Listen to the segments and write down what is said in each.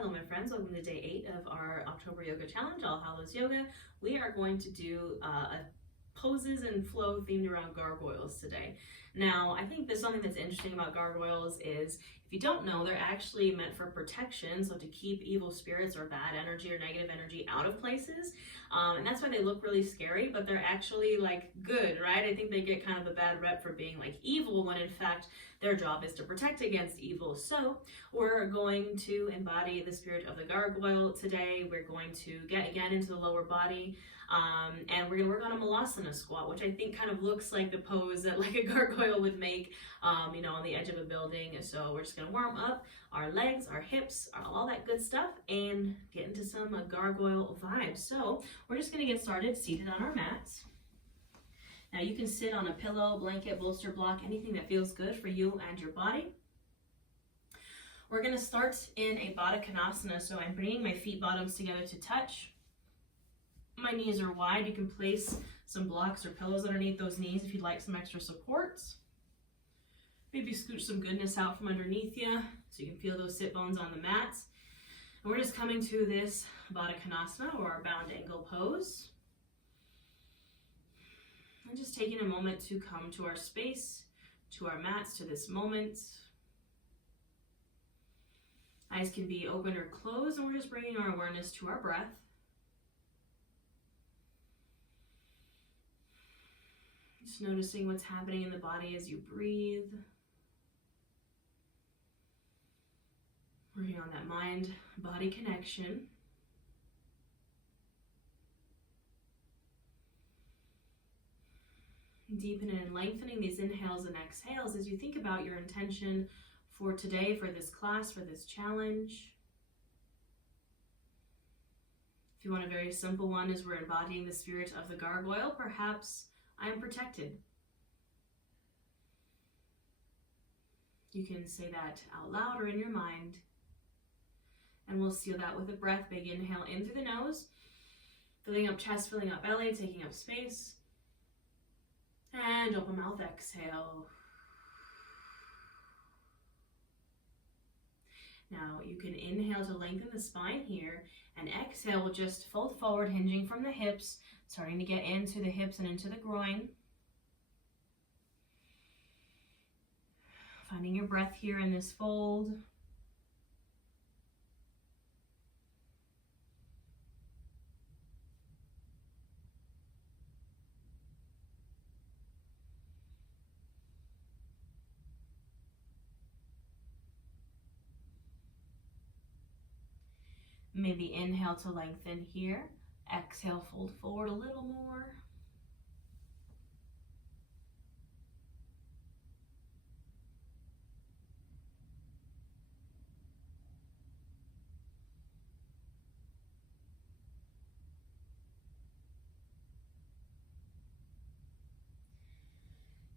Hello my friends, welcome to day 8 of our October Yoga Challenge, All Hallows Yoga. We are going to do poses and flow themed around gargoyles today. Now, I think there's something that's interesting about gargoyles is, if you don't know, they're actually meant for protection, so to keep evil spirits or bad energy or negative energy out of places. And that's why they look really scary, but they're actually like good, right? I think they get kind of a bad rep for being like evil when in fact their job is to protect against evil. So we're going to embody the spirit of the gargoyle today. We're going to get again into the lower body. And we're going to work on a malasana squat, which I think kind of looks like the pose that like a gargoyle would make, on the edge of a building. So we're just going to warm up our legs, our hips, all that good stuff, and get into some gargoyle vibes. So we're just going to get started seated on our mats. Now you can sit on a pillow, blanket, bolster block, anything that feels good for you and your body. We're going to start in a Baddha Konasana, so I'm bringing my feet bottoms together to touch. My knees are wide. You can place some blocks or pillows underneath those knees if you'd like some extra support. Maybe scooch some goodness out from underneath you so you can feel those sit bones on the mats. And we're just coming to this Baddha Konasana, or our bound angle pose. And just taking a moment to come to our space, to our mats, to this moment. Eyes can be open or closed, and we're just bringing our awareness to our breath. Just noticing what's happening in the body as you breathe. Working on that mind-body connection. Deepening and lengthening these inhales and exhales as you think about your intention for today, for this class, for this challenge. If you want a very simple one, as we're embodying the spirit of the gargoyle, perhaps I am protected. You can say that out loud or in your mind. And we'll seal that with a breath. Big inhale in through the nose, filling up chest, filling up belly, taking up space. And open mouth, exhale. Now you can inhale to lengthen the spine here, and exhale will just fold forward, hinging from the hips, starting to get into the hips and into the groin. Finding your breath here in this fold. Maybe inhale to lengthen here. Exhale, fold forward a little more.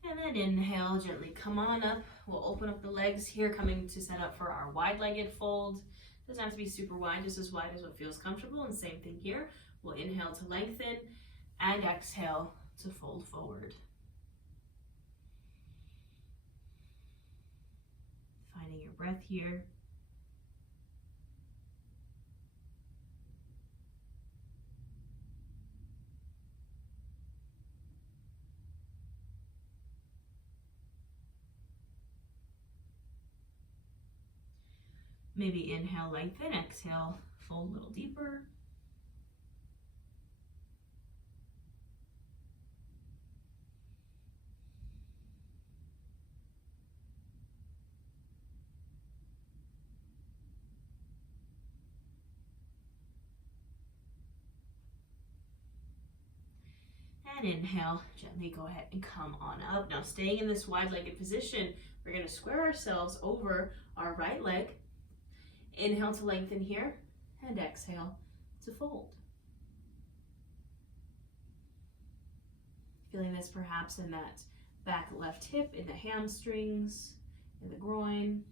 And then inhale, gently come on up. We'll open up the legs here, coming to set up for our wide-legged fold. Doesn't have to be super wide, just as wide as what feels comfortable. And same thing here. We'll inhale to lengthen and exhale to fold forward. Finding your breath here. Maybe inhale, lengthen, exhale, fold a little deeper. And inhale, gently go ahead and come on up. Now staying in this wide-legged position, we're going to square ourselves over our right leg. Inhale to lengthen here, and exhale to fold. Feeling this perhaps in that back left hip, in the hamstrings, in the groin.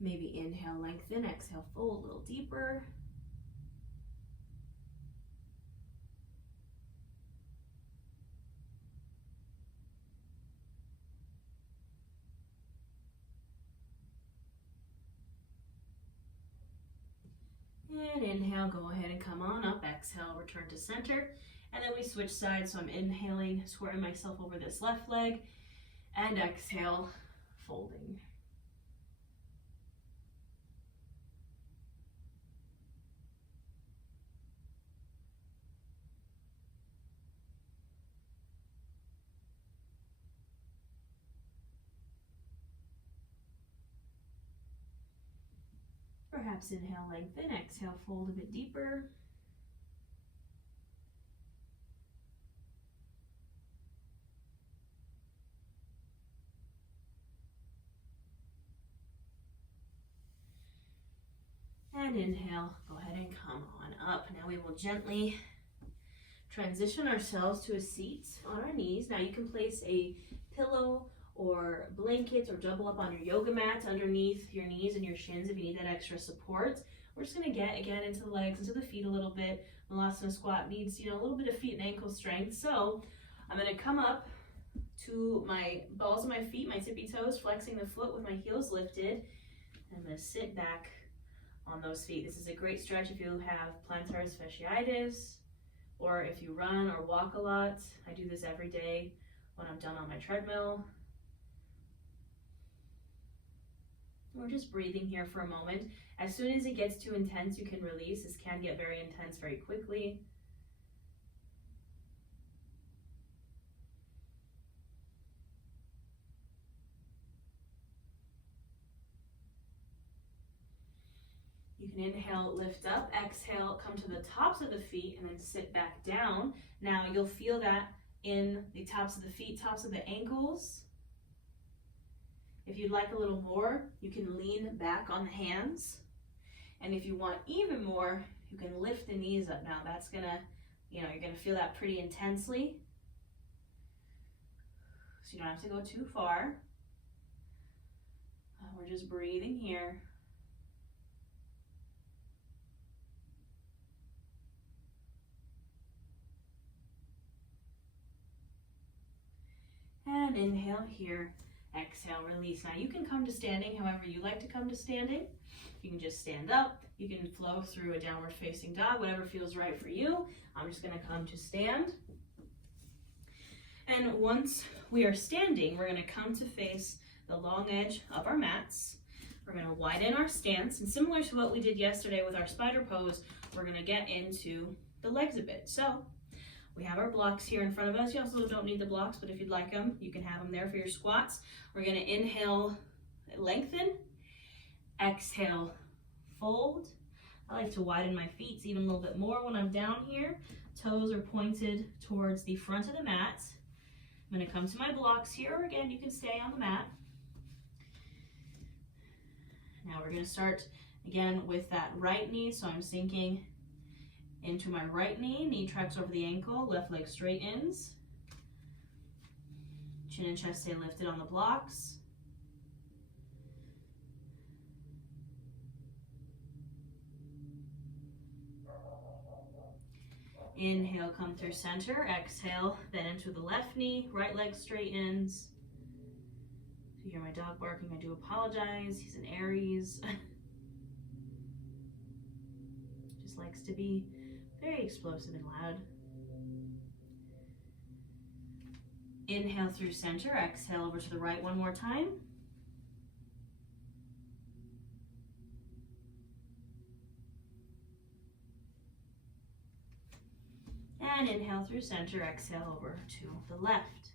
Maybe inhale, lengthen, exhale, fold a little deeper. And inhale, go ahead and come on up. Exhale, return to center. And then we switch sides. So I'm inhaling, squaring myself over this left leg. And exhale, folding. Perhaps inhale, lengthen. Exhale, fold a bit deeper. And inhale, go ahead and come on up. Now we will gently transition ourselves to a seat on our knees. Now you can place a pillow or blankets or double up on your yoga mat underneath your knees and your shins if you need that extra support. We're just going to get again into the legs, into the feet a little bit. Malasana squat needs, a little bit of feet and ankle strength. So I'm going to come up to my balls of my feet, my tippy toes, flexing the foot with my heels lifted. And I'm going to sit back on those feet. This is a great stretch if you have plantar fasciitis or if you run or walk a lot. I do this every day when I'm done on my treadmill. We're just breathing here for a moment. As soon as it gets too intense, you can release. This can get very intense very quickly. You can inhale, lift up, exhale, come to the tops of the feet, and then sit back down. Now you'll feel that in the tops of the feet, tops of the ankles. If you'd like a little more, you can lean back on the hands. And if you want even more, you can lift the knees up. Now that's gonna, you're gonna feel that pretty intensely. So you don't have to go too far. We're just breathing here. And inhale here. Exhale, release. Now you can come to standing however you like to come to standing. You can just stand up. You can flow through a downward facing dog, whatever feels right for you. I'm just going to come to stand. And once we are standing, we're going to come to face the long edge of our mats. We're going to widen our stance. And similar to what we did yesterday with our spider pose, we're going to get into the legs a bit. So we have our blocks here in front of us. You also don't need the blocks, but if you'd like them, you can have them there for your squats. We're going to inhale, lengthen. Exhale, fold. I like to widen my feet even a little bit more when I'm down here. Toes are pointed towards the front of the mat. I'm going to come to my blocks here, or again, you can stay on the mat. Now we're going to start again with that right knee, so I'm sinking into my right knee tracks over the ankle, left leg straightens. Chin and chest stay lifted on the blocks. Inhale, come through center. Exhale, then into the left knee, right leg straightens. If you hear my dog barking, I do apologize. He's an Aries. Just likes to be very explosive and loud. Inhale through center, exhale over to the right one more time. And inhale through center, exhale over to the left.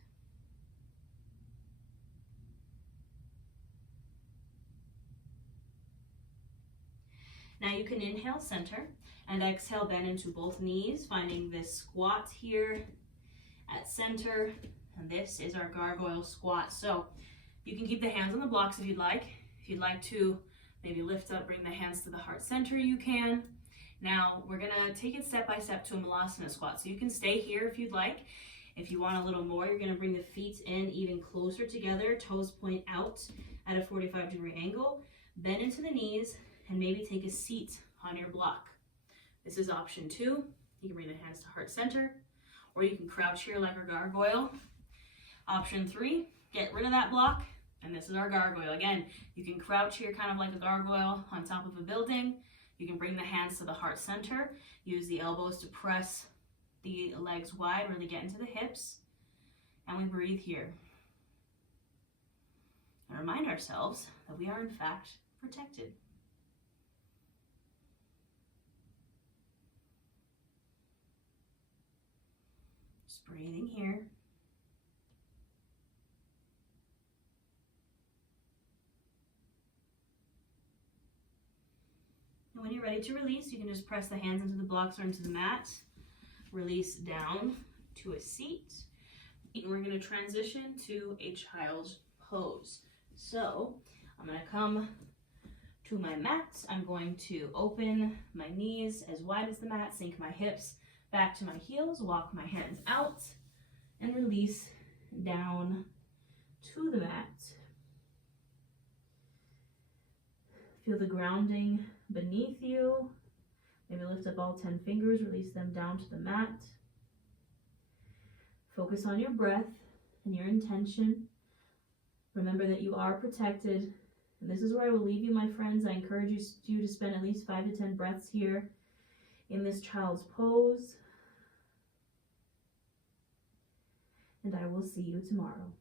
Now you can inhale center and exhale bend into both knees, finding this squat here at center. And this is our gargoyle squat. So you can keep the hands on the blocks if you'd like. If you'd like to maybe lift up, bring the hands to the heart center, you can. Now we're gonna take it step by step to a malasana squat. So you can stay here if you'd like. If you want a little more, you're gonna bring the feet in even closer together, toes point out at a 45-degree angle, bend into the knees, and maybe take a seat on your block. This is option 2. You can bring the hands to heart center, or you can crouch here like our gargoyle. Option 3, get rid of that block, and this is our gargoyle. Again, you can crouch here kind of like a gargoyle on top of a building. You can bring the hands to the heart center. Use the elbows to press the legs wide, really get into the hips. And we breathe here. And remind ourselves that we are in fact protected. Just breathing here. And when you're ready to release, you can just press the hands into the blocks or into the mat. Release down to a seat. And we're going to transition to a child's pose. So I'm going to come to my mat. I'm going to open my knees as wide as the mat, sink my hips back to my heels, walk my hands out, and release down to the mat. Feel the grounding beneath you. Maybe lift up all 10 fingers, release them down to the mat. Focus on your breath and your intention. Remember that you are protected. And this is where I will leave you, my friends. I encourage you to spend at least 5 to 10 breaths here in this child's pose. And I will see you tomorrow.